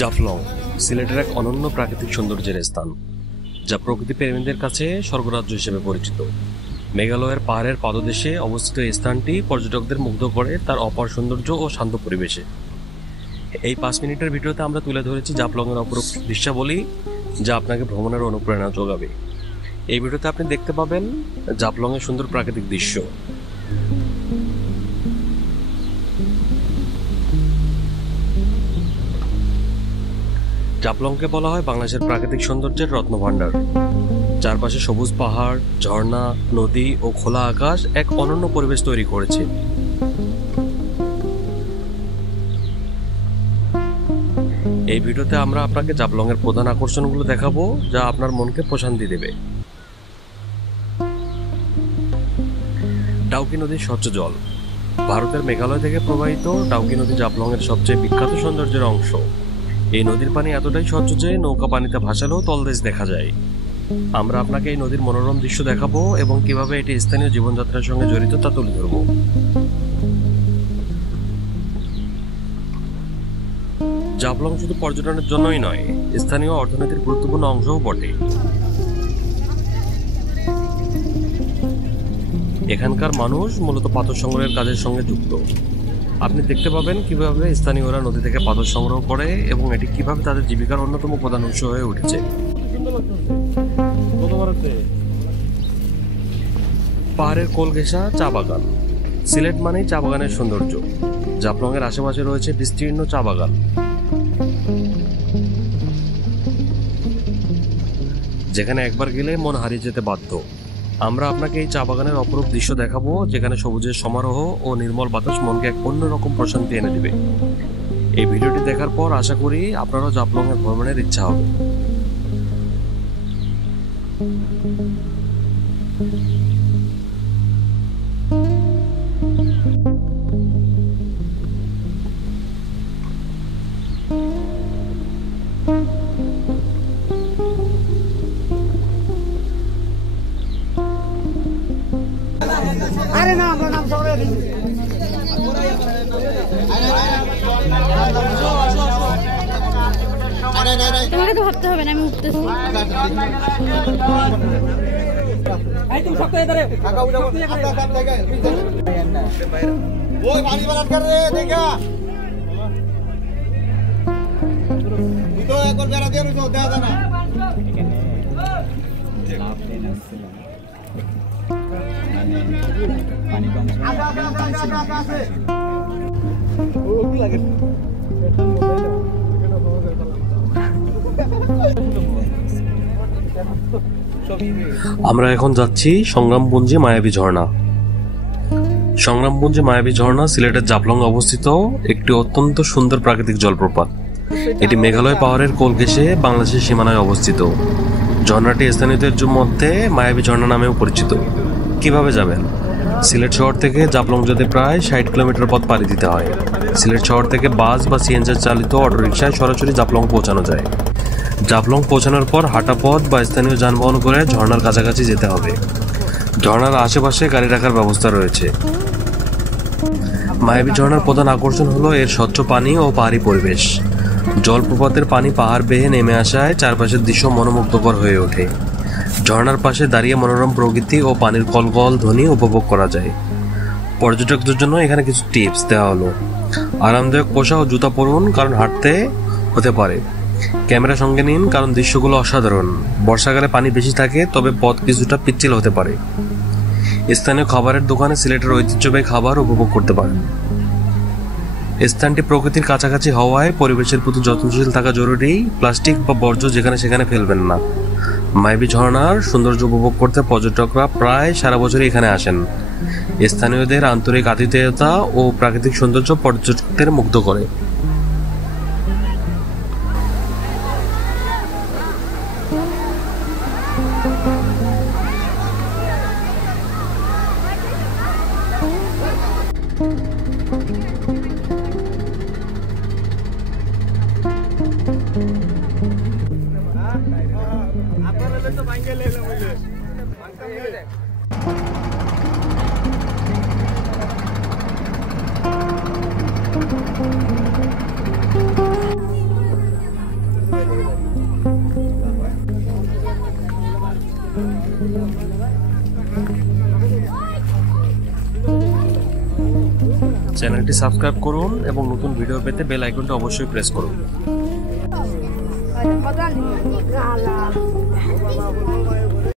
জাফলং সিলেটের এক অনন্য প্রাকৃতিক সৌন্দর্যের স্থান, যা প্রকৃতি প্রেমীদের কাছে স্বর্গরাজ্য হিসেবে পরিচিত। মেঘালয়ের পাহাড়ের পাদদেশে অবস্থিত এই স্থানটি পর্যটকদের মুগ্ধ করে তার অপার সৌন্দর্য ও শান্ত পরিবেশে। এই 5 মিনিটের ভিডিওতে আমরা তুলে ধরেছি জাফলংয়ের অপরূপ দৃশ্যাবলী, যা আপনাকে ভ্রমণের অনুপ্রেরণা যোগাবে। এই ভিডিওতে আপনি দেখতে পাবেন জাফলংয়ের সুন্দর প্রাকৃতিক দৃশ্য। জাফলংকে বলা হয় বাংলাদেশের প্রাকৃতিক সৌন্দর্যের রত্নভাণ্ডার। চারপাশে সবুজ পাহাড়, ঝর্ণা, নদী ও খোলা আকাশ এক অনন্য পরিবেশ তৈরি করেছে। এই ভিডিওতে আমরা আপনাকে জাফলংয়ের প্রধান আকর্ষণগুলো দেখাবো, যা আপনার মনকে প্রশান্তি দেবে। ডাউকি নদীর স্বচ্ছ জল। ভারতের মেঘালয় থেকে প্রবাহিত ডাউকি নদী জাফলংয়ের সবচেয়ে বিখ্যাত সৌন্দর্যের অংশ। এই নদীর পানি এতটাই স্বচ্ছ যে নৌকা পানিতে ভাসালেও তলদেশ দেখা যায়। আমরা আপনাকে এই নদীর মনোরম দৃশ্য দেখাবো এবং কিভাবে এটি স্থানীয় জীবনযাত্রার সঙ্গে জড়িত তা তুলে ধরব। জাফলং শুধু পর্যটনের জন্যই নয়, স্থানীয় অর্থনীতির গুরুত্বপূর্ণ অংশও বটে। এখানকার মানুষ মূলত পাথর সংগ্রহের কাজের সঙ্গে যুক্ত। আপনি দেখতে পাবেন কিভাবে স্থানীয়রা নদী থেকে পাথর সংগ্রহ করে এবং এটি কিভাবে তাদের জীবিকার অন্যতম প্রধান উৎস হয়ে উঠেছে। পাহাড়ের কোল ঘেঁষা চা বাগান। সিলেট মানেই চা বাগানের সৌন্দর্য। জাফলং এর আশেপাশে রয়েছে বিস্তীর্ণ চা বাগান, যেখানে একবার গেলে মন হারিয়ে যেতে বাধ্য। আমরা আপনাকে এই চা বাগানের অপরূপ দৃশ্য দেখাবো, যেখানে সবুজের সমারোহ ও নির্মল বাতাস মনকে এক অন্যরকম প্রশান্তি এনে দিবে। এই ভিডিওটি দেখার পর আশা করি আপনারও জাফলং এর ভ্রমণের ইচ্ছা হবে। আরে না, আমরা নাম সবাই দিই। তোমাকে তো ভাবতে হবে না, আমি উঠতেছি। এই তুমি সব এধারে কাকা উঠা করতে পারে সব জায়গায় ওই পানি বালাত কর রে দেখা তুই তো একবার বেড়া দিয়ে রইছো দেখা যায় না। পানি কম আছে ও কি লাগে আমরা এখন যাচ্ছি সংগ্রামপুঞ্জি মায়াবী ঝর্ণা। সংগ্রামপুঞ্জি মায়াবী ঝর্ণা সিলেটের জাফলং অবস্থিত একটি অত্যন্ত সুন্দর প্রাকৃতিক জলপ্রপাত। এটি মেঘালয় পাহাড়ের কোল ঘেঁষে বাংলাদেশের সীমানায় অবস্থিত। ঝর্ণাটি স্থানীয়দের মধ্যে মায়াবী ঝর্ণা নামেও পরিচিত। কিভাবে যাবেন? সিলেট শহর থেকে জাফলং যেতে প্রায় 60 কিলোমিটার পথ পাড়ি দিতে হয়। সিলেট শহর থেকে বাস বা সিএনজি চালিত অটোরিকশায় সরাসরি জাফলং পৌঁছানো যায়। জাফলং পৌঁছানোর পর হাঁটা পথ বা স্থানীয় যানবাহন করে ঝর্ণার কাছাকাছি যেতে হবে। ঝর্ণার আশেপাশে গাড়ি রাখার ব্যবস্থা রয়েছে। মায়াবী ঝর্ণার প্রধান আকর্ষণ হলো এর স্বচ্ছ পানি ও পাহাড়ি পরিবেশ। জলপ্রপাতের পানি পাহাড় বেয়ে নেমে আসায় চারপাশের দৃশ্য মনোমুগ্ধকর হয়ে ওঠে। ঝর্ণার পাশে দাঁড়িয়ে মনোরম প্রকৃতি ও পানির কলকল ধ্বনি উপভোগ করা যায়। পর্যটকদের জন্য এখানে কিছু টিপস দেওয়া হলো। আরামদায়ক পোশাক ও জুতা পরুন, কারণ হাঁটতে হতে পারে। ক্যামেরা সঙ্গে নিন, কারণ দৃশ্যগুলো অসাধারণ। বর্ষাকালে পানি বেশি থাকে, তবে পথ কিছুটা পিচ্ছিল হতে পারে। স্থানীয় খাবারের দোকানে সিলেটের ঐতিহ্যবাহী খাবার উপভোগ করতে পারেন। স্থানটি প্রকৃতির কাছাকাছি হওয়ায় পরিবেশের প্রতি যত্নশীল থাকা জরুরি। প্লাস্টিক বা বর্জ্য যেখানে সেখানে ফেলবেন না। মায়াবী ঝর্ণার সৌন্দর্য উপভোগ করতে পর্যটকরা প্রায় সারা বছরই এখানে আসেন। স্থানীয়দের আন্তরিক আতিথেয়তা ও প্রাকৃতিক সৌন্দর্য পর্যটকদের মুগ্ধ করে। চ্যানেলটি সাবস্ক্রাইব করুন এবং নতুন ভিডিও পেতে বেল আইকনটি অবশ্যই প্রেস করুন।